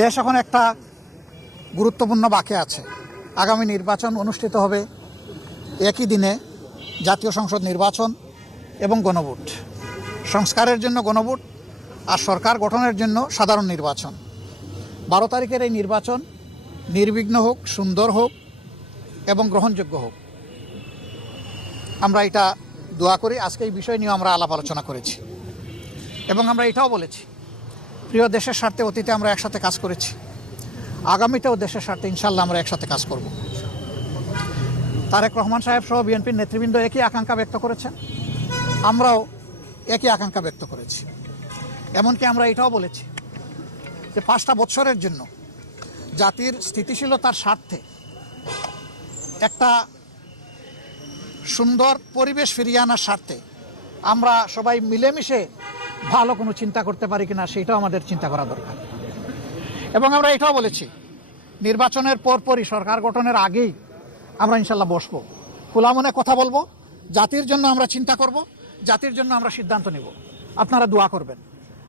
দেশ এখন একটা গুরুত্বপূর্ণ বাঁকে আছে। আগামী নির্বাচন অনুষ্ঠিত হবে একই দিনে, জাতীয় সংসদ নির্বাচন এবং গণভোট। সংস্কারের জন্য গণভোট আর সরকার গঠনের জন্য সাধারণ নির্বাচন। 12 তারিখের এই নির্বাচন নির্বিঘ্ন হোক, সুন্দর হোক এবং গ্রহণযোগ্য হোক, আমরা এটা দোয়া করি। আজকে এই বিষয় নিয়ে আমরা আলাপ আলোচনা করেছি এবং আমরা এটাও বলেছি, প্রিয় দেশের স্বার্থে অতীতে আমরা একসাথে কাজ করেছি, আগামীতেও দেশের স্বার্থে ইনশাল্লাহ আমরা একসাথে কাজ করব। তারেক রহমান সাহেব সহ বিএনপির নেতৃবৃন্দ একই আকাঙ্ক্ষা ব্যক্ত করেছেন, আমরাও একই আকাঙ্ক্ষা ব্যক্ত করেছি। এমনকি আমরা এটাও বলেছি যে 5টা বছরের জন্য জাতির স্থিতিশীলতার স্বার্থে একটা সুন্দর পরিবেশ ফিরিয়ে আনার স্বার্থে আমরা সবাই মিলেমিশে ভালো কোনো চিন্তা করতে পারি কিনা সেটাও আমাদের চিন্তা করা দরকার। এবং আমরা এটাও বলেছি, নির্বাচনের পরপরই, সরকার গঠনের আগেই আমরা ইনশাল্লাহ বসবো, খোলা মনে কথা বলবো, জাতির জন্য আমরা চিন্তা করব, জাতির জন্য আমরা সিদ্ধান্ত নেব। আপনারা দোয়া করবেন।